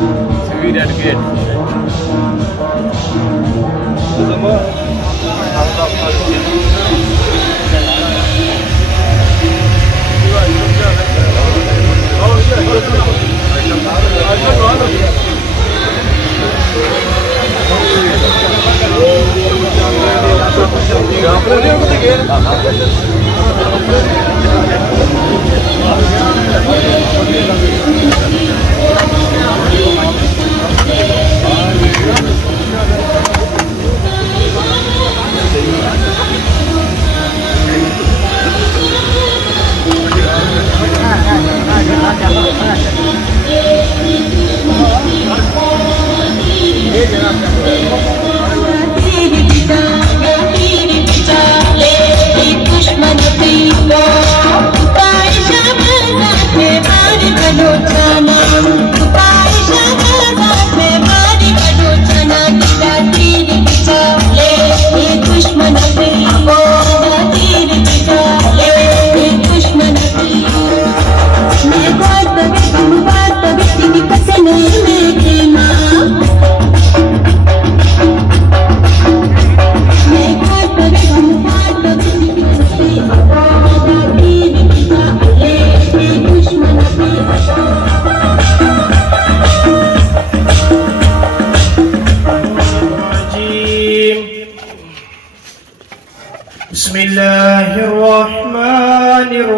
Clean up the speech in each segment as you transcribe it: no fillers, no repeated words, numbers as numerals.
Sweet and great.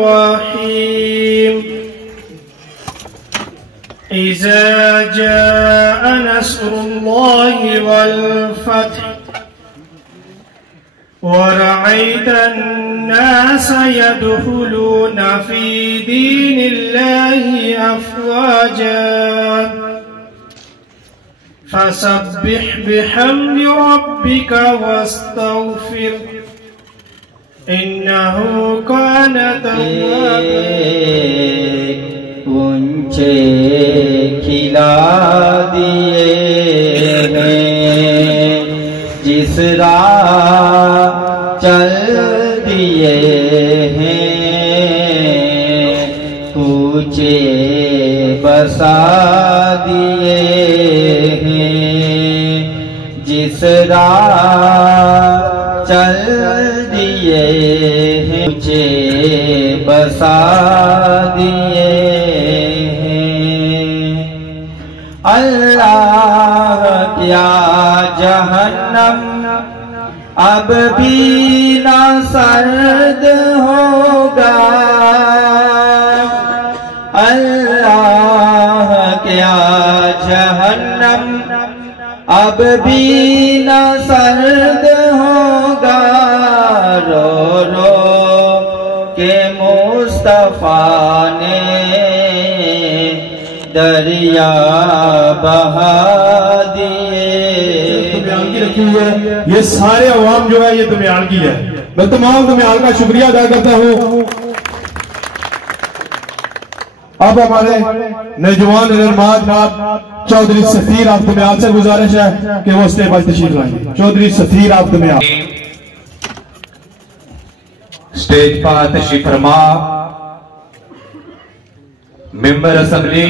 बिस्मिल्लाहिर्रहमानिर्रहीम। इज़ा जाअ नस्रुल्लाहि वल फत्ह वरअयत अन्नास यदखुलूना फी दीनिल्लाहि अफ़वाजा फसब्बिह बिहम्दि रब्बिका वस्तग़फिर इन्नहु कान तव्वाबा। ऊंचे खिला दिए हैं जिस राह चल दिए हैं, ऊंचे बसा दिए हैं जिस राह चल दिए हैं, ऊंचे बसा दिए हैं। अल्लाह क्या जहन्नम अब भी न सर्द होगा, अल्लाह क्या जहन्नम अब भी न सर्द होगा। रो रो के मुस्तफा ने दरिया बहा दिए। दरमियान की रखी हुई है, ये सारे अवाम जो है ये दरमियान की है। मैं तमाम दरमियान का शुक्रिया अदा करता हूँ। अब हमारे नौजवान निर्माण चौधरी सफीर आप दरमियान से गुजारिश है कि वो स्टेज पर तशरीफ लाएं। चौधरी सफीर आप दरमियान स्टेज पर तशरीफ फरमा। मेंबर असेंबली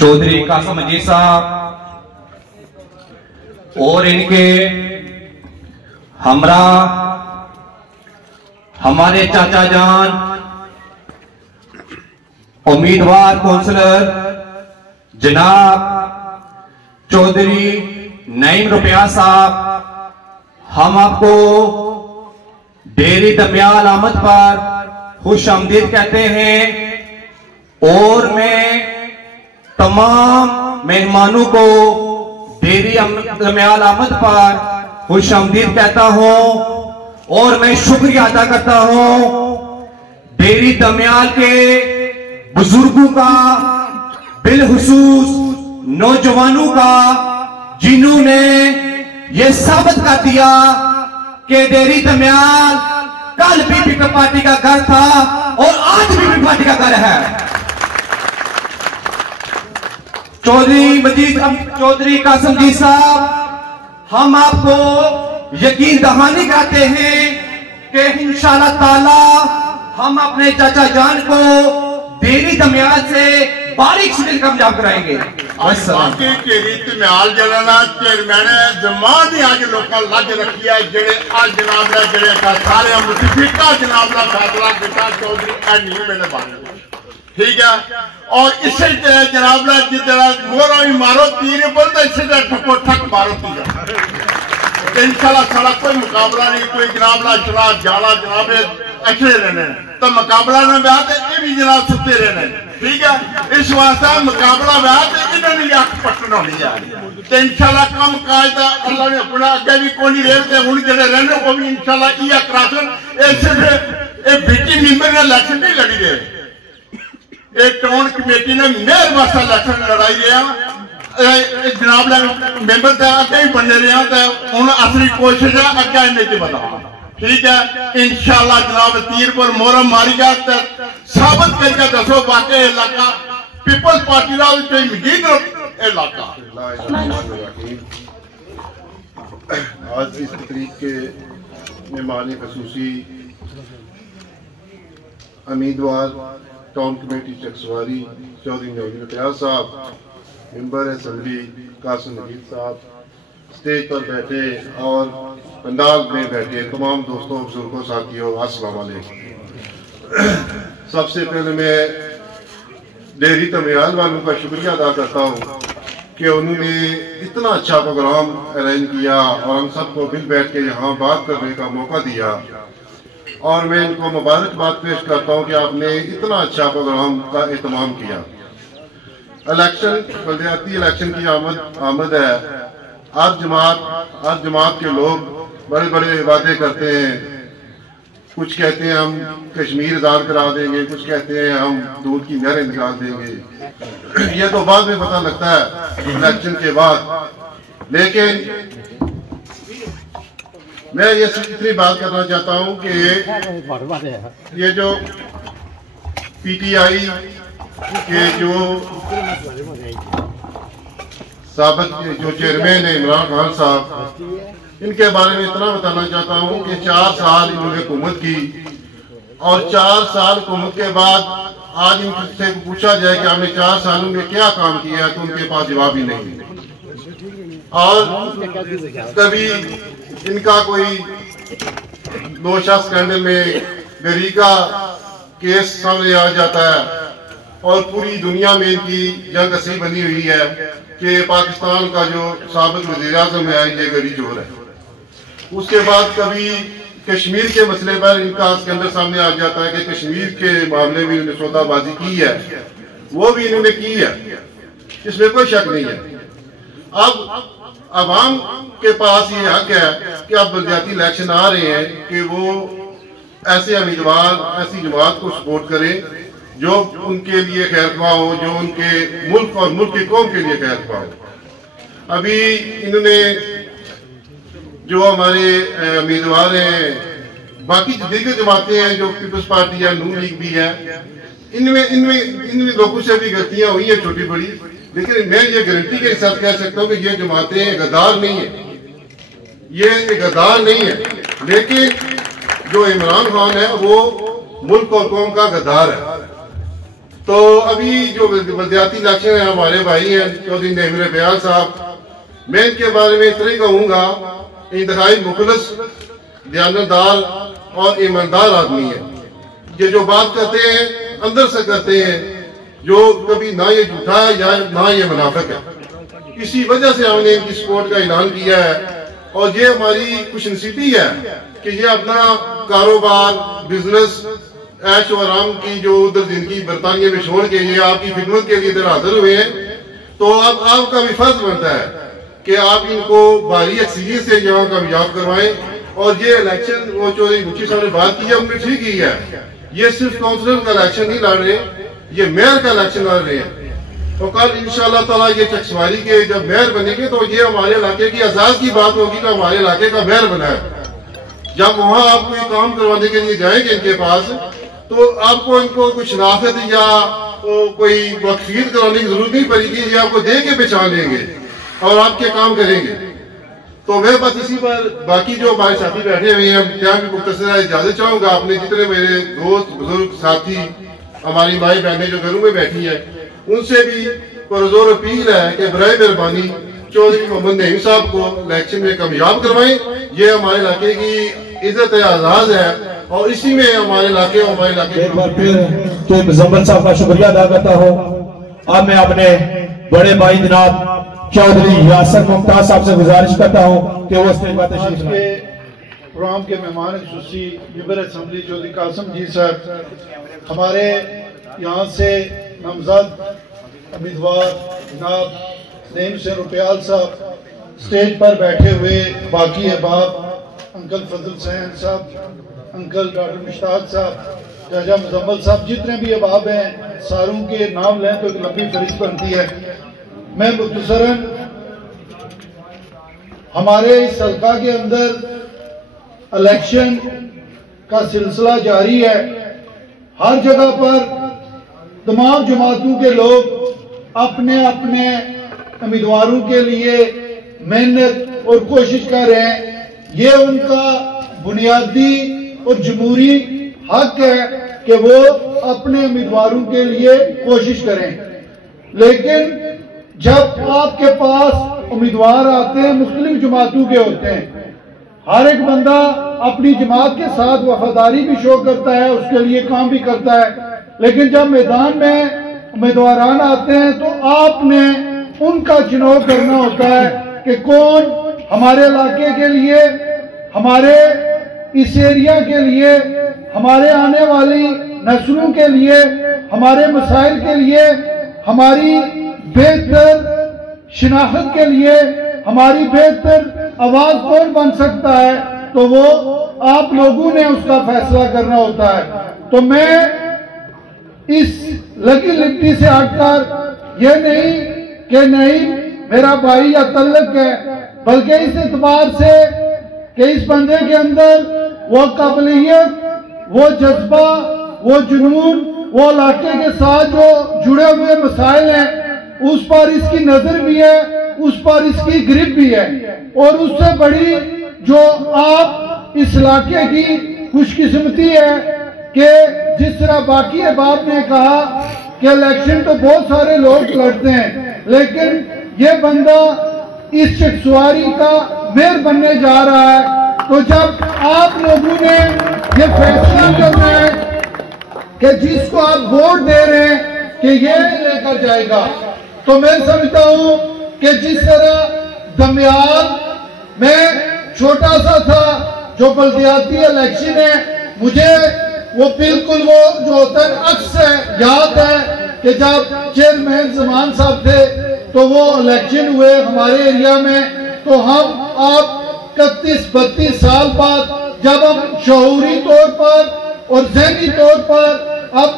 चौधरी कासिम जी साहब और इनके हमरा हमारे चाचा जान उम्मीदवार काउंसलर जनाब चौधरी नईम रुपया साहब, हम आपको डेरी दमियाल आमद पर खुश आमदीद कहते हैं और मैं तमाम मेहमानों को डेरी दमियाल आमद पर खुश आमदीद कहता हूं और मैं शुक्रिया अदा करता हूं डेरी दमियाल के बुजुर्गों का, बिलखुसूस नौजवानों का, जिन्होंने ये साबित कर दिया कि डेरी दमियाल कल बीपी पार्टी का घर था और आज बीपी पार्टी का घर है। चौधरी मजीद चौधरी कासिम जी साहब, हम आपको यकीन दहानी करते हैं कि इंशाअल्लाह ताला हम अपने चाचा जान को डेरी दमियाल से बारीक से कामयाब कराएंगे। बाकी ढेरी म्याल जरा चेयरमैन जमात ही अज लोग लज रखी है जेडे अज जनाब जेडे सारे मुतफिका जनाब का फैसला किया चौधरी नहीं मेरे बारे ठीक है। और इसे जनाब जितना मोहरा भी मारो तीर पर तो इसे ठको ठक मारो तीर इंशाल्लाह सारा कोई मुकाबला नहीं कोई जनाब चला जाला जनाब अच्छे रहने तो मुकाबला ना ब्याह ये भी जनाब सुते रहने ठीक है। इस वास्ते मुकाबला ब्याह इन्होंने भी अख पट्टन होनी है तो इंशाल्लाह कम काज का अल्लाह ने अपना अगे भी कोई रेल हूँ जो रहने वो भी इंशाल्लाह ये करासन सिर्फ बीटी मेंबर ने इलेक्शन नहीं लड़ी रहे टाउन कमेटी ने मेयर वास्ते इलेक्शन लड़ाई रहा जनाब मेंबर अगे भी बनने रहा हूँ असली कोशिश है अगे इन्हें बता ठीक है। इंशाल्लाह जनाब तीर पर मोहर मारीगा साबित करके दसो वाकई इलाका पीपल्स पार्टी का मजीद इलाका। आज इस तकरीब के मेहमान खसूसी उम्मीदवार टाउन कमेटी चकसवारी चौधरी नौजर फयाज साहब, मेंबर असम्बली कासिम नजीब साहब, स्टेज पर बैठे और पंडाल में बैठे तमाम दोस्तों बुजुर्गों साथियों अस्सलाम वालेकुम। सबसे पहले मैं डेयरी तमियाल वालों का शुक्रिया अदा करता हूँ कि उन्होंने इतना अच्छा प्रोग्राम अरेंज किया और हम सबको मिल बैठ के यहाँ बात करने का मौका दिया और मैं इनको मुबारकबाद पेश करता हूँ कि आपने इतना अच्छा प्रोग्राम का एहतमाम किया। इलेक्शन बल्दियाती इलेक्शन की आमद है। हर जमात के लोग बड़े बड़े वादे करते हैं, कुछ कहते हैं हम कश्मीर आजाद करा देंगे, कुछ कहते हैं हम दूध की नहरें निकाल देंगे। ये तो बाद में पता लगता है इलेक्शन के बाद। लेकिन मैं ये इतनी बात करना चाहता हूं कि ये जो पीटीआई के जो साबिक जो चेयरमैन है इमरान खान साहब, इनके बारे में इतना बताना चाहता हूं कि 4 साल इन्होंने हुकूमत की और 4 साल हुकूमत के बाद आज इनसे पूछा जाए कि आपने 4 सालों में क्या काम किया तो उनके पास जवाब ही नहीं। और कभी इनका कोई दोषा स्कैंडल में गरीका केस सामने आ जाता है और पूरी दुनिया में इनकी जंग हसी बनी हुई है कि पाकिस्तान का जो साबिक वज़ीर-ए-आज़म है ये गरी चोर है। उसके बाद कभी कश्मीर के मसले पर इनका स्कैंडल सामने आ जाता है कि कश्मीर के मामले में इन्होंने सौदाबाजी की है, वो भी इन्होंने की है, इसमें कोई शक नहीं है। अब अवाम के पास ये हक है कि अब बलदियाती इलेक्शन आ रहे हैं कि वो ऐसे उम्मीदवार ऐसी जमात को सपोर्ट करें जो उनके लिए खैरख्वाह हो, जो उनके मुल्क और मुल्क की कौम के लिए खैरख्वाह हो। अभी इन्होंने जो हमारे उम्मीदवार हैं, बाकी दीगर जमातें हैं जो पीपल्स पार्टी है, नून लीग भी है, इनमें लोगों से भी गलतियां हुई है छोटी बड़ी, लेकिन मैं ये गारंटी के साथ कह सकता हूँ कि ये जमातें गद्दार नहीं है, ये गद्दार नहीं है। लेकिन जो इमरान खान है वो मुल्क और कौम का गद्दार है। तो अभी जो बलदियाती इलेक्शन है, हमारे भाई हैं चौधरी नौजर फयाज साहब, मैं इनके बारे में इतना ही कहूँगा, इंतहाई मुखलिस, दयानतदार और ईमानदार आदमी है। ये जो बात करते हैं अंदर से करते हैं, जो कभी ना ये झूठा है या ना ये मुनाफिक है। इसी वजह से हमने इनकी सपोर्ट का ऐलान किया है और ये हमारी खुशनसीबी है कि ये अपना कारोबार, बिजनेस, ऐश और आराम की जो उधर जिंदगी बरतानिया में छोड़ के ये आपकी खिदमत के लिए इधर हाजिर हुए हैं। तो अब आपका भी फर्ज बनता है कि आप इनको भारी अक्सरियत से यहाँ कामयाब करवाएं। और ये इलेक्शन वो चौधरी बुच्ची साहब ने बात की है, उन्होंने ठीक की है, ये सिर्फ काउंसिलर का इलेक्शन नहीं लड़ रहे, ये मेयर का इलेक्शन लड़ रहे हैं। तो कल इंशाल्लाह ताला ये चकसवारी के जब मेयर बनेंगे तो ये हमारे इलाके की एजाज की बात होगी कि हमारे इलाके का मेयर बना है। जब वहां आप कोई काम करवाने के लिए जाएंगे इनके पास, तो आपको इनको कुछ शनाख्त या कोई वक्फियत कराने की जरूरत नहीं पड़ेगी, ये आपको दे के पहचान लेंगे और आपके काम करेंगे। तो मैं बस इसी पर बाकी जो हमारे साथी बैठे हुए हैं, क्या भी मुख्तसर इजाजत चाहूंगा। अपने जितने मेरे दोस्त बुजुर्ग साथी, हमारी माई बहनें जो घरों में बैठी है, उनसे भी पुरजोर अपील है कि बराए मेहरबानी चौधरी मोहम्मद नईम साहब को इलेक्शन में कामयाब करवाएं। ये हमारे इलाके की इज्जत आजाद है और इसी में हमारे इलाके एक बार फिर तो मुजम्मल साहब का शुक्रिया अदा करता हूँ। अब मैं अपने बड़े भाई जनाब चौधरी यासर मुमताज साहब से गुजारिश करता हूँ कि वो स्टेज पर तशरीफ लाएं। प्रोग्राम के मेहमान खुसूसी मेंबर असेंबली चौधरी कासिम जी साहब, हमारे यहाँ से नामजद उम्मीदवार जनाब नईम हुसैन रुपयाल साहब, स्टेज पर बैठे हुए बाकी अहबाब, अंकल फजल सैन साहब, अंकल डॉक्टर मुश्ताक साहब, चाचा मुजम्मल साहब, जितने भी अहबाब हैं सारों के नाम लें तो एक लंबी फहरिस्त बनती है। मैं मुख्तसरन हमारे इस हल्का के अंदर इलेक्शन का सिलसिला जारी है। हर जगह पर तमाम जमातों के लोग अपने अपने उम्मीदवारों के लिए मेहनत और कोशिश कर रहे हैं। ये उनका बुनियादी और जमहूरी हक है कि वो अपने उम्मीदवारों के लिए कोशिश करें, लेकिन जब आपके पास उम्मीदवार आते हैं मुख्तलिफ जमातों के होते हैं, हर एक बंदा अपनी जमात के साथ वफादारी भी शो करता है, उसके लिए काम भी करता है, लेकिन जब मैदान में उम्मीदवारान आते हैं तो आपने उनका चुनाव करना होता है कि कौन हमारे इलाके के लिए, हमारे इस एरिया के लिए, हमारे आने वाली नस्लों के लिए, हमारे मसाइल के लिए, हमारी बेहतर शिनाख्त के लिए, हमारी बेहतर आवाज कौन बन सकता है, तो वो आप लोगों ने उसका फैसला करना होता है। तो मैं इस लगी लिट्टी से हटकर ये नहीं कि नहीं मेरा भाई या तल्लक है, बल्कि इस एतबार से कि इस बंदे के अंदर वो काबिलियत, वो जज्बा, वो जुनून, वो इलाके के साथ जो जुड़े हुए मसाइल हैं उस पर इसकी नजर भी है, उस पर इसकी ग्रिप भी है। और उससे बड़ी जो आप इस इलाके की खुशकिस्मती है कि जिस तरह बाकी अहबाब ने कहा कि इलेक्शन तो बहुत सारे लोग लड़ते हैं, लेकिन ये बंदा इस शख्सवारी का मेयर बनने जा रहा है। तो जब आप लोगों ने ये फैसला करना है कि जिसको आप वोट दे रहे हैं कि ये लेकर जाएगा, तो मैं समझता हूं कि जिस तरह दमियाल में छोटा सा था जो बल्दियाती इलेक्शन है, मुझे वो बिल्कुल वो जो होता है अक्स है, याद है कि जब चेयरमैन जमान साहब थे तो वो इलेक्शन हुए हमारे एरिया में, तो हम आप 31-32 साल बाद जब हम शऊरी तौर पर और ज़हनी तौर पर अब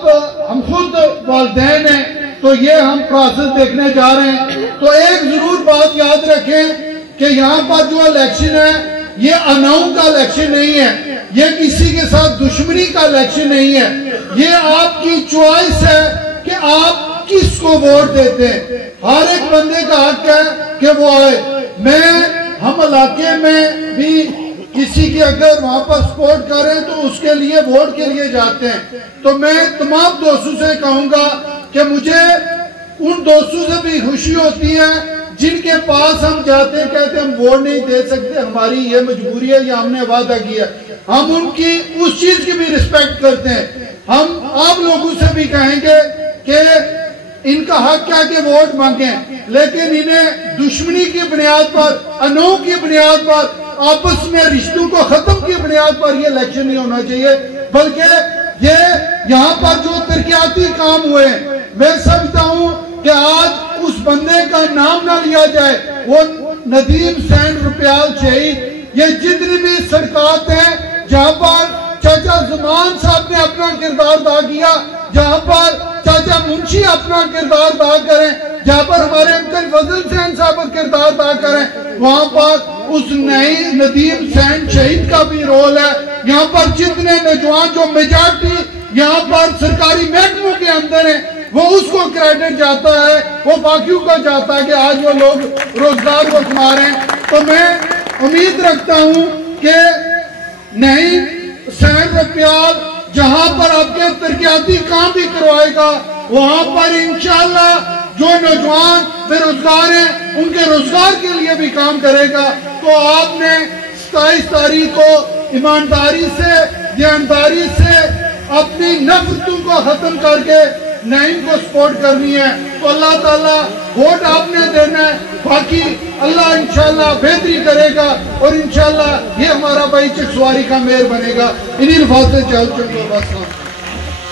हम खुद वालिदैन हैं, तो ये हम प्रोसेस देखने जा रहे हैं। तो एक जरूर बात याद रखें कि यहाँ पर जो इलेक्शन है ये अनाऊ का इलेक्शन नहीं है, ये किसी के साथ दुश्मनी का इलेक्शन नहीं है, ये आपकी चॉइस है कि आप किसको वोट देते हैं। हर एक बंदे का हक है कि वो आए। हम इलाके में भी किसी की अगर वहां पर सपोर्ट करें तो उसके लिए वोट के लिए जाते हैं। तो मैं तमाम दोस्तों से कहूंगा कि मुझे उन दोस्तों से भी खुशी होती है जिनके पास हम जाते हैं, कहते हम वोट नहीं दे सकते, हमारी ये मजबूरी है या हमने वादा किया, हम उनकी उस चीज की भी रिस्पेक्ट करते हैं। हम आप लोगों से भी कहेंगे कि इनका हक क्या कि वोट मांगे, लेकिन इन्हें दुश्मनी की बुनियाद पर, अनोख की बुनियाद पर, आपस में रिश्तों को खत्म की बुनियाद पर ये इलेक्शन नहीं होना चाहिए, बल्कि ये यहाँ पर जो तरक्याती काम हुए, मैं समझता हूँ कि आज उस बंदे का नाम ना लिया जाए, वो नदीम हुसैन रुपयाल शहीद, ये जितनी भी सड़कात हैं जहाँ पर चाचा ज़मान साहब ने अपना किरदार अदा किया, जहाँ पर चाचा मुंशी अपना किरदार अदा करें, जहाँ पर हमारे अंकल फजल सैन साहब किरदार अदा करें, वहाँ पर उस नई नदीम हुसैन शहीद का भी रोल है। यहाँ पर जितने नौजवान जो मेजॉरिटी यहाँ पर सरकारी महकमों के अंदर है, वो उसको क्रेडिट जाता है, वो बाकियों को जाता है कि आज वो लोग रोजगार को कमा रहे हैं। तो मैं उम्मीद रखता हूँ कि नई हुसैन रुपयाल जहाँ पर आपके तरक्याती काम भी करवाएगा, वहां पर इंशाअल्लाह जो नौजवान बेरोजगार हैं उनके रोजगार के लिए भी काम करेगा। तो आपने 27 तारीख को ईमानदारी से, ध्यानदारी से अपनी नफरतों को खत्म करके नईम को सपोर्ट करनी है। तो अल्लाह ताला वोट आपने देना है, बाकी अल्लाह इंशाअल्लाह बेहतरी करेगा और इंशाअल्लाह ये हमारा भाई चिकसवारी का मेयर बनेगा। इन्हीं अल्फाज से चल चुका।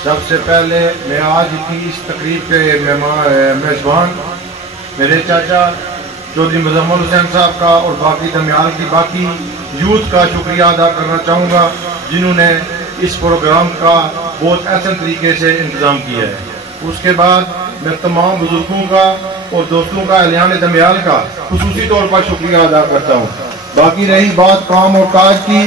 सबसे पहले मैं आज की इस तकरीब के मेज़बान मेरे चाचा चौधरी मुजम्मल हुसैन साहब का और बाकी दरमियान की बाकी यूथ का शुक्रिया अदा करना चाहूँगा जिन्होंने इस प्रोग्राम का बहुत अहसन तरीके से इंतज़ाम किया है। उसके बाद मैं तमाम बुजुर्गों का और दोस्तों का एहलियान दरमियान का खुसूसी तौर पर शुक्रिया अदा करता हूँ। बाकी रही बात काम और काज की,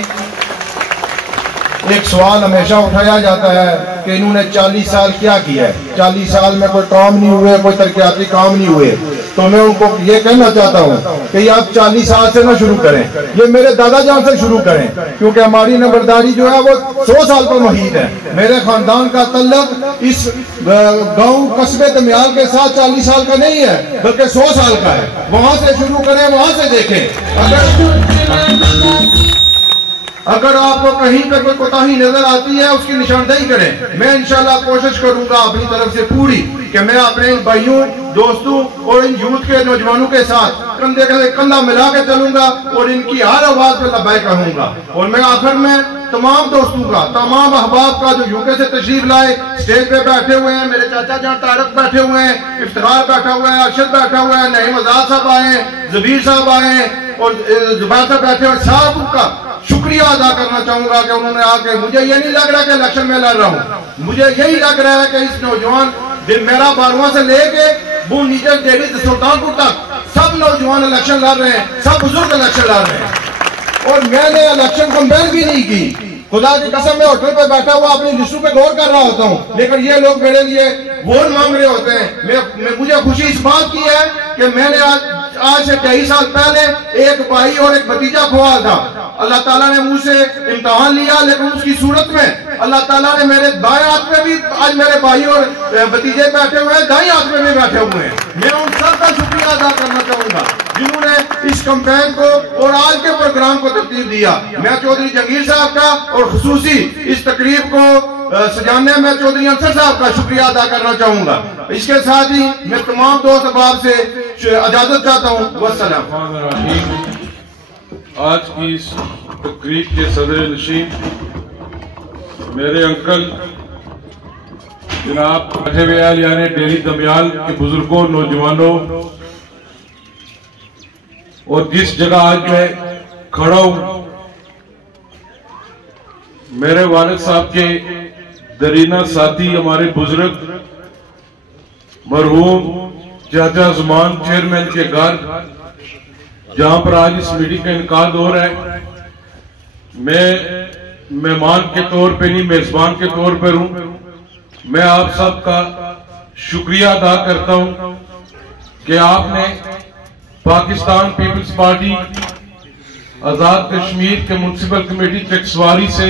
एक सवाल हमेशा उठाया जाता है कि इन्होंने 40 साल क्या किया है, 40 साल में कोई काम नहीं हुए, कोई तरक्याती काम नहीं हुए। तो मैं उनको ये कहना चाहता हूँ कि आप 40 साल से ना शुरू करें, ये मेरे दादा जान से शुरू करें, क्योंकि हमारी नंबरदारी जो है वो 100 साल पर मुहित है। मेरे खानदान का तल्लक इस गांव कस्बे दमियाल के साथ 40 साल का नहीं है बल्कि 100 साल का है। वहां से शुरू करें, वहां से देखें। अगर आपको कहीं पर कोई कोताही नजर आती है उसकी निशानदेही करें। मैं इंशाल्लाह कोशिश करूंगा अपनी तरफ से पूरी कि मैं अपने इन भाइयों, दोस्तों और इन यूथ के नौजवानों के साथ कंधे कंधे कंधा मिला के चलूंगा और इनकी हर आवाज पे लब्बैक कहूंगा। और मैं आखिर में तमाम दोस्तों का, तमाम अहबाब का जो यूके से तशरीफ लाए, स्टेज पे बैठे हुए हैं, मेरे चाचा जान तारक बैठे हुए हैं, इफ्तिखार बैठा हुआ है, अरशद बैठा हुआ है, नईम आजाद साहब आए हैं, जबीर साहब आए हैं और जुबैर साहब बैठे हुए, सबका शुक्रिया अदा करना चाहूंगा कि उन्होंने आके, मुझे ये नहीं लग रहा कि इलेक्शन में लड़ रहा हूँ, मुझे यही लग रहा है कि इस नौजवान मेरा बारवा से लेके वो नीचे डेली सुल्तानपुर तक सब नौजवान इलेक्शन लड़ रहे हैं, सब बुजुर्ग इलेक्शन लड़ रहे हैं। और मैंने इलेक्शन कंपेन भी नहीं की, खुदा की कसम, मैं होटल पे बैठा हुआ अपनी लिस्टों पे गौर कर रहा होता हूँ, लेकिन ये लोग मेरे लिए वोट मांग रहे होते हैं। मुझे खुशी इस बात की है कि मैंने आज से 23 साल पहले एक भाई और एक भतीजा खोआ था। अल्लाह ताला ने मुझसे इम्तिहान लिया, लेकिन उसकी सूरत में अल्लाह ताला ने मेरे बाएं हाथ में भी आज मेरे भाई और भतीजे बैठे हुए हैं, दाएं हाथ में भी बैठे हुए हैं। मैं उन सब का शुक्रिया अदा करना चाहूंगा जिन्होंने इस कैंपेन को और आज के प्रोग्राम को तरतीब दिया। मैं चौधरी जंगीर साहब का और खुसूसी इस तकरीब को सजाने में चौधरी अंसर साहब का शुक्रिया अदा करना चाहूंगा। इसके साथ ही मैं तमाम दोस्त अहबाब से इजाजत चाहता हूँ। वस्सलाम। आज की इस तकरीब के सदर नशीन मेरे अंकल जनाब बैठे हुए यानी डेरी दमियाल के बुजुर्गों, नौजवानों, और जिस जगह आज मैं खड़ा हूं मेरे वालिद साहब के दरीना साथी, हमारे बुजुर्ग मरहूम चाचा जुमान चेयरमैन के घर, जहां पर आज इस मीटिंग का इनकाद हो रहा है। मैं मेहमान के तौर पे नहीं, मेजबान के तौर पर हूं। मैं आप सब का शुक्रिया अदा करता हूं कि आपने पाकिस्तान पीपल्स पार्टी आजाद कश्मीर के म्युनिसिपल कमेटी चिकसवारी से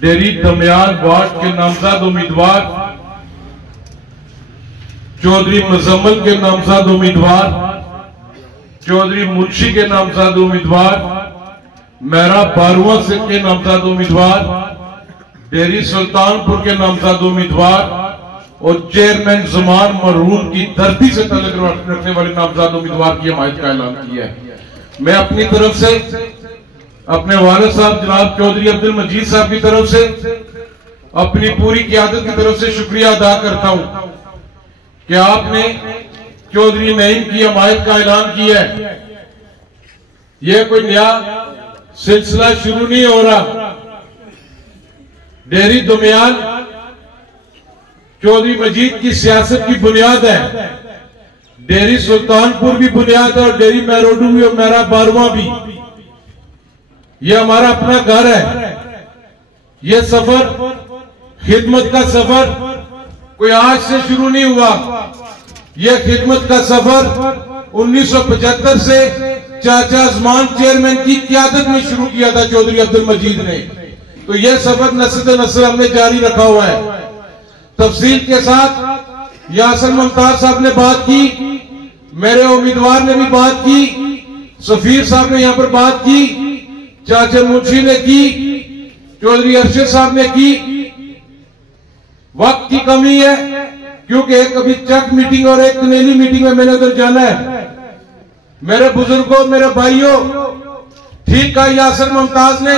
डेरी दमियाल वार्ड के नामजद उम्मीदवार चौधरी मुजम्मल के नामजद उम्मीदवार, चौधरी मुंशी के नामजद उम्मीदवार, मेरा बारुआ से के नामजद उम्मीदवार, डेरी सुल्तानपुर के नामजद उम्मीदवार और चेयरमैन जुमान मरहूम की धरती से ताल्लुक रखने वाले नामजद उम्मीदवार की हमायत का ऐलान किया है। मैं अपनी तरफ से अपने वालिद साहब जनाब चौधरी अब्दुल मजीद साहब की तरफ से, अपनी पूरी क़यादत की तरफ से शुक्रिया अदा करता हूं कि आपने चौधरी नईम की हमायत का ऐलान किया है। यह कोई नया सिलसिला शुरू नहीं हो रहा। डेरी दमियाल चौधरी मजीद की सियासत की बुनियाद है, डेरी सुल्तानपुर भी बुनियाद है और डेरी मैरोडू भी और मेरा बारवा भी। यह हमारा अपना घर है। यह सफर, खिदमत का सफर कोई आज से शुरू नहीं हुआ। यह खिदमत का सफर 1975 से चाचा जुमान चेयरमैन की क़यादत में शुरू किया था चौधरी अब्दुल मजीद ने। तो यह सफर नस्ल नस्ल हमने जारी रखा हुआ है। तफसील के साथ यासर मुमताज साहब ने बात की, मेरे उम्मीदवार ने भी बात की, सफीर साहब ने यहां पर बात की, चाचा मुंशी ने की, चौधरी अरशद साहब ने की। वक्त की कमी है क्योंकि एक अभी चक मीटिंग और एक कनेली मीटिंग में मैंने उधर जाना है। मेरे बुजुर्गों, मेरे भाइयों, ठीक कहा यासर मुमताज ने,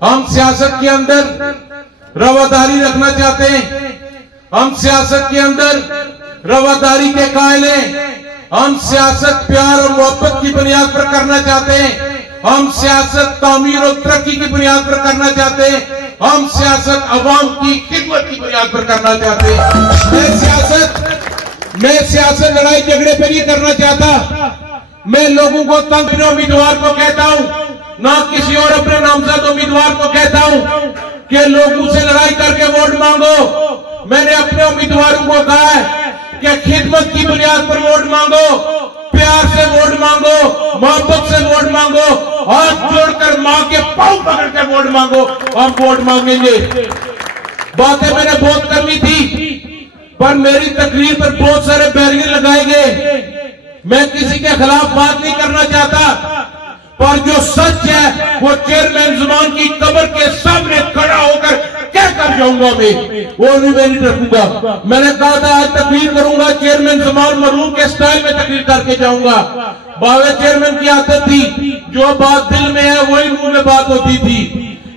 हम सियासत के अंदर रवादारी रखना चाहते हैं, हम सियासत के अंदर रवादारी के कायल हैं, हम सियासत प्यार और मोहब्बत की बुनियाद पर करना चाहते हैं, हम सियासत तामीर और तरक्की की बुनियाद पर करना चाहते हैं, हम सियासत अवाम की खिदमत की बुनियाद पर करना चाहते हैं। मैं सियासत लड़ाई झगड़े पर नहीं करना चाहता। मैं लोगों को तंग अपने उम्मीदवार को कहता हूं, ना किसी और अपने नामजद उम्मीदवार को कहता हूं कि लोगों से लड़ाई करके वोट मांगो। मैंने अपने उम्मीदवारों को कहा है कि खिदमत की बुनियाद पर वोट मांगो, प्यार से वोट मांगो, मोहब्बत से वोट मांगो, हाथ जोड़कर मां के पांव पकड़ के वोट मांगो, हम वोट मांगेंगे। बातें मैंने बहुत करनी थी पर मेरी तकरीर पर बहुत सारे बैरियर लगाए गए। मैं किसी के खिलाफ बात नहीं करना चाहता, पर जो सच है वो चेयरमैन ज़मान की कब्र के सामने खड़ा होकर क्या कर जाऊंगा, मैं नहीं रखूंगा। मैंने कहा था आज तकरीर करूंगा, चेयरमैन ज़मान मरूम के स्टाइल में तकरीर करके जाऊंगा। बावे चेयरमैन की आदत थी, जो बात दिल में है वही मुंह में बात होती थी।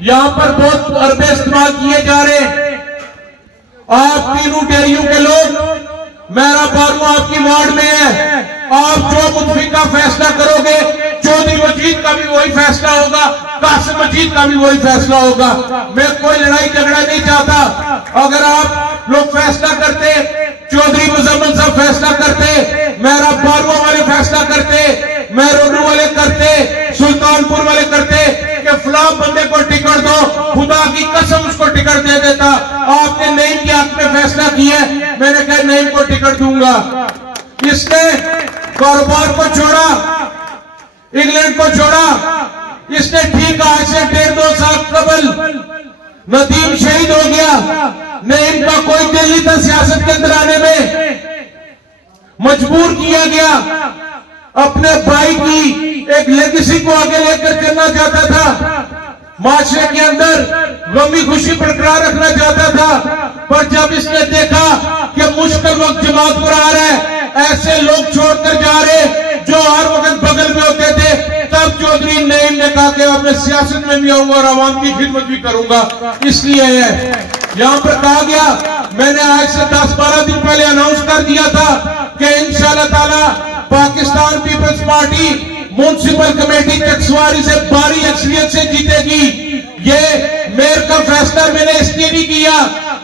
यहां पर बहुत अरबे इस्तेमाल किए जा रहे हैं। आप तीनों डेरियों के लोग, मेरा बारू आपकी वार्ड में है, आप जो मुतफिका फैसला करोगे चौधरी मजीद का भी वही फैसला होगा, कासिम मजीद का भी वही फैसला होगा। मैं कोई लड़ाई झगड़ा नहीं चाहता। अगर आप लोग फैसला करते, चौधरी मुजम्मल साहब फैसला करते, मेरा बारुआ वाले फैसला करते, मेहरोनू वाले करते, सुल्तानपुर वाले करते कि फलां बंदे को टिकट दो, खुदा की कसम उसको टिकट दे देता। आपने नईम के हक में फैसला किया, मैंने कहा नईम को टिकट दूंगा। इसने कारोबार को छोड़ा, इंग्लैंड को छोड़ा, इसने ठीक आज से 1.5-2 साल कबल नदीम शहीद हो गया। नईम का कोई दिल नहीं था सियासत के अंदर आने में, मजबूर किया गया। अपने भाई की एक लेगेसी को आगे लेकर चलना चाहता था, माशरे के अंदर गमी खुशी बरकरार रखना चाहता था, पर जब इसने देखा कि मुश्किल वक्त जमात पर आ रहा है, ऐसे लोग छोड़कर जा रहे जो हर वक्त बगल में होते थे, तब चौधरी नईम ने कहा कि अब मैं सियासत में भी आऊंगा और आवाम की खिदमत भी करूंगा। इसलिए यहां पर कहा गया, मैंने आज से 10-12 दिन पहले अनाउंस कर दिया था कि इंशाअल्लाह ताला Pakistan Peoples Party municipal committee Chakswari से भारी अक्सरियत से जीतेगी। ये मेयर का फैसला मैंने इसलिए नहीं किया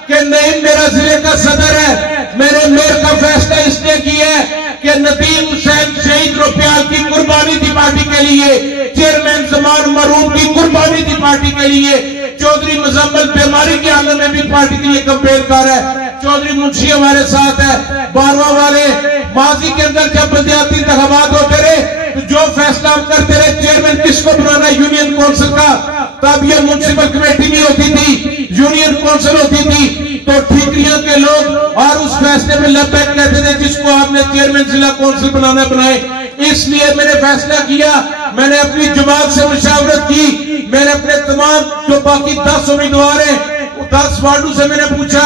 कि नईम मेरा जिले का सदर है, मेरे मेयर का फैसला इसलिए किया है कि नदीम हुसैन शहीद रुपयाल की कुर्बानी थी पार्टी के लिए, चेयरमैन ज़मान मरूम की कुर्बानी थी पार्टी के लिए, चौधरी मुजम्मल बीमारी के हालत में भी पार्टी के लिए कंपेयर कर है, चौधरी मुंशी हमारे साथ है, बारवा वाले माजी के अंदर जब बलदियाती इंतखाबात होते रहे तो जो फैसला हम करते रहे चेयरमैन किसको बनाना यूनियन काउंसिल का, तब यह म्युनिसिपल कमेटी नहीं होती थी, यूनियन काउंसिल होती थी। तो ठीकरियां के लोग और उस फैसले में लबैक कहते थे जिसको आपने चेयरमैन जिला काउंसिल बनाना बनाए। इसलिए मैंने फैसला किया, मैंने अपनी जमात से मुशावरत की, मैंने अपने तमाम जो बाकी 10 उम्मीदवार हैं 10 वार्डों से मैंने पूछा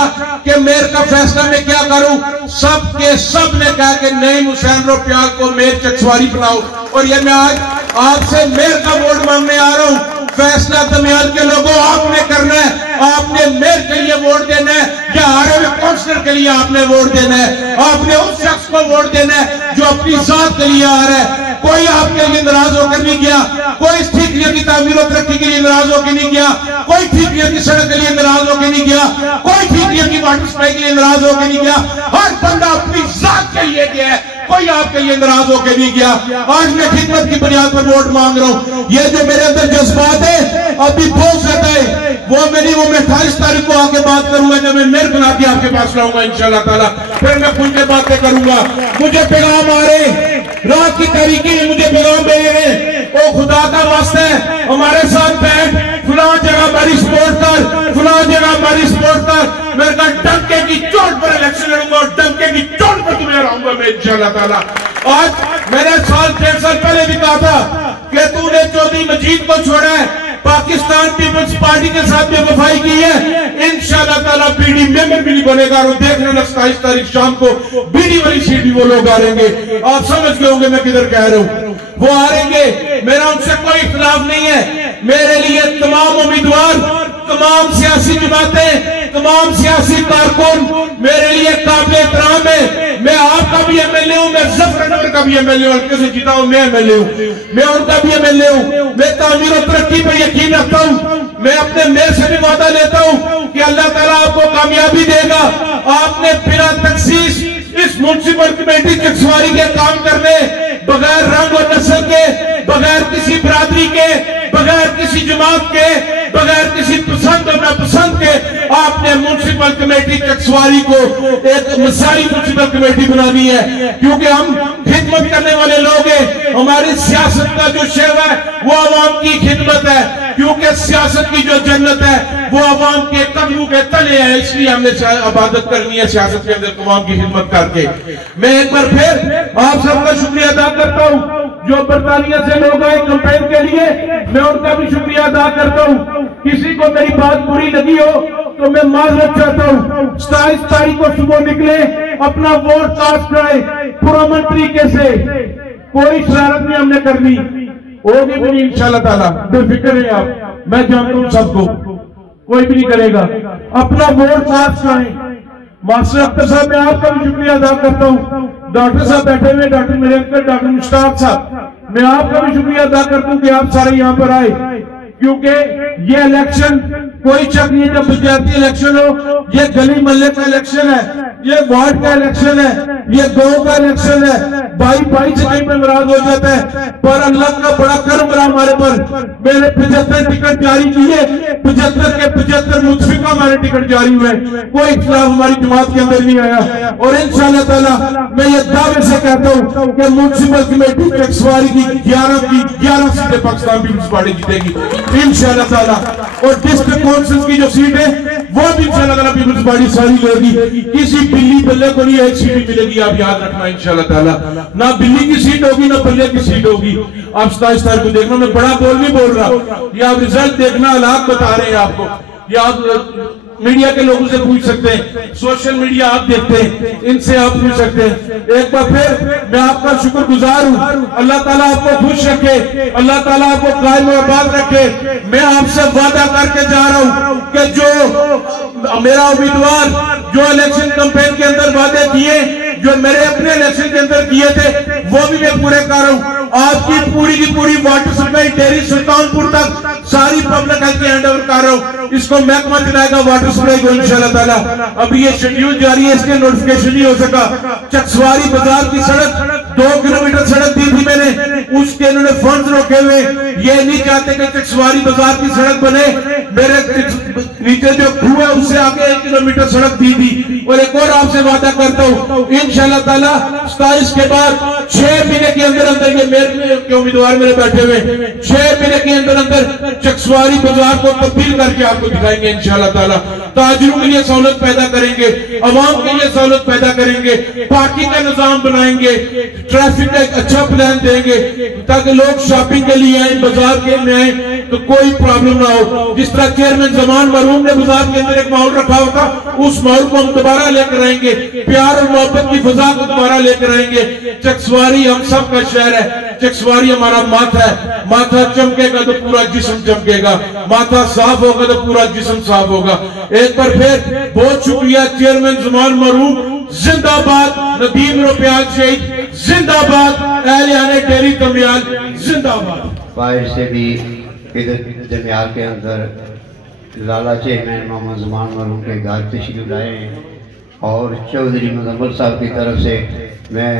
कि मेयर का फैसला मैं क्या करूं। सब के सब ने कहा कि नईम हुसैन रुपयाल को मेयर चकसवारी बनाओ। और ये मैं आज आपसे मेयर का वोट मांगने आ रहा हूं। फैसला दमियाल के लोगों आपने करना है, आपने मेयर के लिए वोट देना है या हारे हुए काउंसलर के लिए आपने वोट देना है। आपने उस शख्स को वोट देना है जो अपनी जात के लिए आ रहा है। कोई आपके लिए नाराज होकर नहीं गया, कोई ठीकरियों की तामीर और तरक्की के लिए नाराज होकर नहीं गया, कोई ठीकरियों की सड़क के लिए नाराज होकर नहीं गया, कोई ठीकरियों की वाटर सप्लाई के लिए नाराज होकर नहीं गया। हर बंदा अपनी जात के लिए गया है, कोई आपके लिए नाराज होकर नहीं गया। आज मैं खिदमत की बुनियाद पर वोट मांग रहा हूं। ये जो मेरे अंदर जज्बात है अभी बहुत ज्यादा है, वो मेरी वो मैं 28 तारीख को आके बात करूंगा जब मैं मेयर बना के आपके पास लाऊंगा इंशाल्लाह ताला, फिर मैं खुल के बातें करूंगा। मुझे पैगाम आ रहे रात की तारीखी में, मुझे पैगाम भेजे हैं, ओ खुदा का वास्ता है हमारे साथ बैठ, फुला जगह हमारी सपोर्ट कर, फुला जगह हमारी सपोर्ट कर। मेरे का डट के करूंगा मैं इंशाअल्लाह ताला। आज मैंने साल 1.5 साल पहले भी कहा था कि तूने चौधरी मजीद को छोड़ा है, पाकिस्तान पीपल्स पार्टी के साथ बेवफाई की है, इंशाअल्लाह ताला बीडी मेंबर भी नहीं बनेगा। और देख लेना 27 तारीख शाम को बीडी वाली सीट भी वो लोग आ रहेंगे। आप समझ गए होंगे मैं किधर कह रहा हूं, वो आ रहेंगे। मेरा उनसे कोई इख्तिलाफ नहीं है। मेरे लिए तमाम उम्मीदवार, तमाम सियासी जमातें, तमाम सियासी कारकुन मेरे लिए काबिल एहतराम है। मैं आपका भी एमएलए हूं, मैं जफरनगर का भी एमएलए हूं, हल्के से जीता हूं, मैं एमएलए हूं, मैं उनका भी एमएलए हूं। मैं तामीर और तरक्की पर यकीन रखता हूं। मैं अपने मेल से भी वादा लेता हूं कि अल्लाह ताला आपको कामयाबी देगा। आपने बिना तखसीस इस म्युनिसिपल कमेटी चकसवारी के काम करने, बगैर रंग और नस्ल के, बगैर किसी बरादरी के, बगैर किसी जमात के, बगैर किसी पसंद और नापसंद के, आपने म्युनिसिपल कमेटी चकसवारी को एक मिसाली म्युनिसिपल कमेटी बनानी है। क्योंकि हम खिदमत करने वाले लोग हैं। हमारी सियासत का जो शेवा है वो आवाम की खिदमत है, क्योंकि सियासत की जो जन्नत है वो आवाम के कदमों के तले है। इसलिए हमने इबादत करनी है सियासत के अंदर आवाम की खिदमत करके। मैं एक बार फिर आप सबका शुक्रिया अदा करता हूँ। जो बरतानिया से लोग आए कैंपेन के लिए, मैं उनका भी शुक्रिया अदा करता हूँ। किसी को मेरी बात बुरी लगी हो तो मैं माजरत चाहता हूँ। 27 तारीख को सुबह निकले, अपना वोट कास्ट कराए पुरअमन तरीके से। कोई शरारत नहीं हमने करनी, होगी भी नहीं इंशाअल्लाह ताला, बेफिक्र है आप। मैं जानता हूँ सबको, कोई भी नहीं करेगा। अपना वोट कास्ट कराए। मास्टर अख्तर साहब, मैं आपका भी शुक्रिया अदा करता हूँ। डॉक्टर साहब बैठे हुए, डॉक्टर मेरे अंकल डॉक्टर मुश्ताक साहब, मैं आपका भी शुक्रिया अदा करता हूँ कि आप सारे यहाँ पर आए। क्योंकि ये इलेक्शन कोई शक नहीं है, जब पंचायती इलेक्शन हो, ये गली मोहल्ले का इलेक्शन है, ये वार्ड का इलेक्शन है, ये गांव का इलेक्शन है। भाई भाई से कहीं पे नाराज हो जाता है, पर अल्लाह का बड़ा कर्म रहा हमारे पर। मैंने 75 टिकट जारी किए, 75 के 75 मुतफिका हमारे टिकट जारी हुए। कोई खिलाफ हमारी जमात के अंदर नहीं आया। और इंशाअल्लाह ताला मैं ये दावे से कहता हूँ कि म्युनिसिपल कमेटी चकसवारी की 11 सीटें पाकिस्तान पीपल्स पार्टी जीतेगी इंशाअल्लाह ताला। और डिस्ट्रिक्ट काउंसिल की जो सीट है वो भी इंशाअल्लाह ताला पीपल्स पार्टी सारी लेगी। किसी बिल्ली बल्ले को नहीं एक सीट मिलेगी, आप याद रखना इंशाअल्लाह ताला। ना बिल्ली की सीट होगी ना बल्ले की सीट होगी। आप 27 तारीख को देखना, मैं बड़ा बोल नहीं बोल रहा, ये आप रिजल्ट देखना, हालात बता रहे हैं आपको। ये आप मीडिया के लोगों से पूछ सकते हैं, सोशल मीडिया आप देखते हैं, इनसे आप पूछ सकते हैं। एक बार फिर मैं आपका शुक्रगुजार हूँ। अल्लाह ताला आपको खुश रखे, अल्लाह ताला आपको कायम आबाद रखे। मैं आपसे वादा करके जा रहा हूँ कि जो मेरा उम्मीदवार जो इलेक्शन कैंपेन के अंदर वादे किए, जो मेरे अपने इलेक्शन के अंदर किए थे, वो भी मैं पूरे कर रहा हूँ। आपकी पूरी की पूरी वाटर सप्लाई डेयरी सुल्तानपुर तक सारी पब्लिक हेल्थ हैंड ओवर कर रहा हूँ। इसको महकमा चलाएगा वाटर सप्लाई को इंशाअल्लाह ताला। अभी ये शेड्यूल जारी है, इसके नोटिफिकेशन नहीं हो सका। चकसवारी बाजार की सड़क 2 किलोमीटर सड़क दी थी मैंने, उसके इन्होंने फंड रोके हुए। ये नहीं चाहते कि चकसवारी बाजार की सड़क बने। मेरे नीचे जो कुआ है उससे आगे 1 किलोमीटर सड़क दी थी। और एक और आपसे वादा करता हूँ इंशाअल्लाह ताला 27 के बाद 6 महीने के अंदर अंदर, ये मेरे के उम्मीदवार मेरे बैठे हुए, 6 महीने के अंदर अंदर चकसवारी बाजार को तब्दील करके आपको दिखाएंगे इंशाअल्लाह ताला। ताजिरों के लिए सहूलत पैदा करेंगे, अवाम के लिए सहूलत पैदा करेंगे, पार्किंग का निजाम बनाएंगे, ट्रैफिक का एक अच्छा प्लान देंगे ताकि लोग शॉपिंग के लिए आए, बाजार के में आए तो कोई प्रॉब्लम ना हो। जिस तरह चेयरमैन जमान मरहूम ने बाजार के अंदर एक माहौल रखा होगा, उस माहौल को हम दोबारा लेकर आएंगे, प्यार और मोहब्बत की फजा को दोबारा लेकर आएंगे। चकसवारी हम सब का शहर है, चकसवारी हमारा माथा है। माथा चमकेगा तो पूरा जिस्म चमकेगा, माथा साफ होगा तो पूरा जिस्म साफ होगा। एक बार फिर बहुत शुक्रिया चेयरमैन जमान मरहूम, जिंदाबाद नदीम रुपयाल शहीद, जिंदाबाद अहले डेयरी तमियाल, जिंदाबाद। बाहर से भी इधर जमियाल के अंदर लाला चेयरमैन मोहम्मद जमान मरहूम के घर तशरीफ लाए हैं और चौधरी मुजम्मिल साहब की तरफ से मैं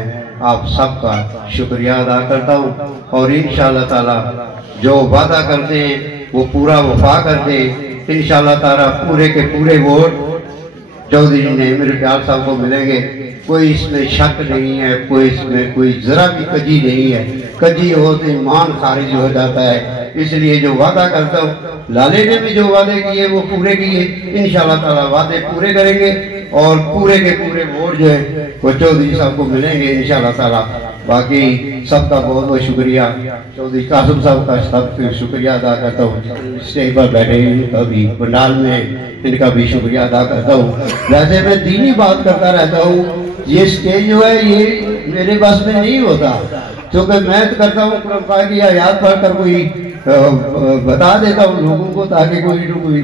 आप सबका शुक्रिया अदा करता हूँ। और इंशाअल्लाह ताला जो वादा करते हैं वो पूरा वफा करते हैं इंशाअल्लाह ताला। पूरे के पूरे वोट चौधरी मेरे प्यार साहब को मिलेंगे, कोई इसमें शक नहीं है, कोई इसमें कोई जरा भी कजी नहीं है। कजी हो तो ईमान खारिज हो जाता है। इसलिए जो वादा करता हूँ, लाले ने भी जो वादे किए वो पूरे किए, इंशाल्लाह ताला वादे पूरे करेंगे और पूरे के पूरे वोट जो है वो चौधरी साहब को मिलेंगे इंशाल्लाह ताला। बाकी सबका बहुत बहुत शुक्रिया, चौधरी कासिम साहब का सब शुक्रिया अदा करता हूँ। स्टेज पर बैठे कभी पंडाल में इनका भी शुक्रिया अदा करता हूँ। वैसे मैं दीनी बात करता रहता हूँ, ये स्टेज जो है ये मेरे बस में नहीं होता, क्योंकि मैं करता हूँ कुरान पाक की आयत पढ़कर कोई बता देता हूँ लोगों को, ताकि कोई न कोई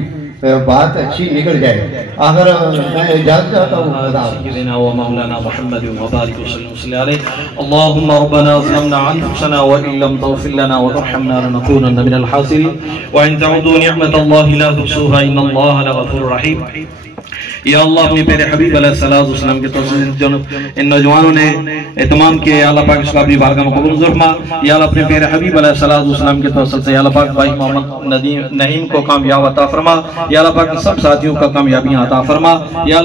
बात अच्छी निकल जाए। अगर मैं इजाज़त चाहता हूँ अल्लाहुम्मा रब्बना ज़लमना अनफुसना व इन लम तग़फिर लना व तरहमना लनकूनन्ना मिनल ख़ासिरीन व इन तअुदू निअमतल्लाहि ला तुहसूहा इन्नल्लाहा लग़फूरुर रहीम। या अल्लाह अपने प्यारे हबीब अलैहिस्सलाम के तौसीर जो इन नौजवानों ने एहतमाम किए, या अल्लाह पाक इसका अपनी बारगाह में कबूल फरमा। या अल्लाह अपने प्यारे हबीब अलैहिस्सलाम के तौसीर से या अल्लाह पाक भाई मोहम्मद नईम को कामयाब अता फरमा। या अल्लाह पाक सब साथियों का कामयाबियां अता फरमा। या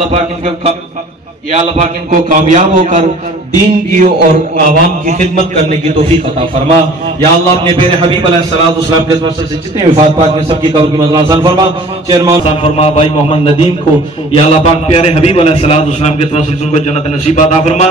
अल्लाह पाक इनको कामयाब होकर दीन की और आवाम की खिदमत करने की तौफीक अता फरमा। या अल्लाह अपने प्यारे हबीब अलैहिस्सलाम के तौसीर से जितने वफात पाक हैं सबकी कब्र की मंजिल आसान फरमा, चेयरमैन आसान फरमा। भाई मोहम्मद नदीम को या अल्लाह पाक प्यारे हबीब अलैहिस्सलाम के तौसीर से उनको जन्नत नसीब अता फरमा।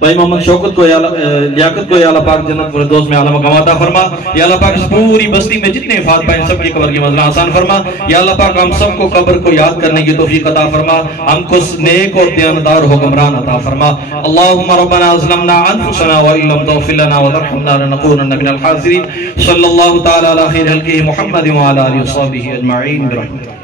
भाई मोहम्मद शौकत को लियाकत को या अल्लाह पाक जन्नत फिरदौस में आला मकाम अता फरमा। या अल्लाह पाक इस पूरी बस्ती में जितने वफात पाए सबकी कब्र की मंजिल आसान फरमा। या अल्लाह पाक हम सबको कब्र को याद करने की तौफीक अता फरमा, हमको नेक और दयानदार हुक्मरान अता फरमा। अल्लाहुम्मा रब्बना ज़लमना अनफुसना व इन लम तग़फिर लना व तरहमना लनकूनन्ना मिनल ख़ासिरीन। सल्लल्लाहु तआला अला खैरिल खल्क़ि मुहम्मद व अला आलिहि व सहबिहि अजमईन।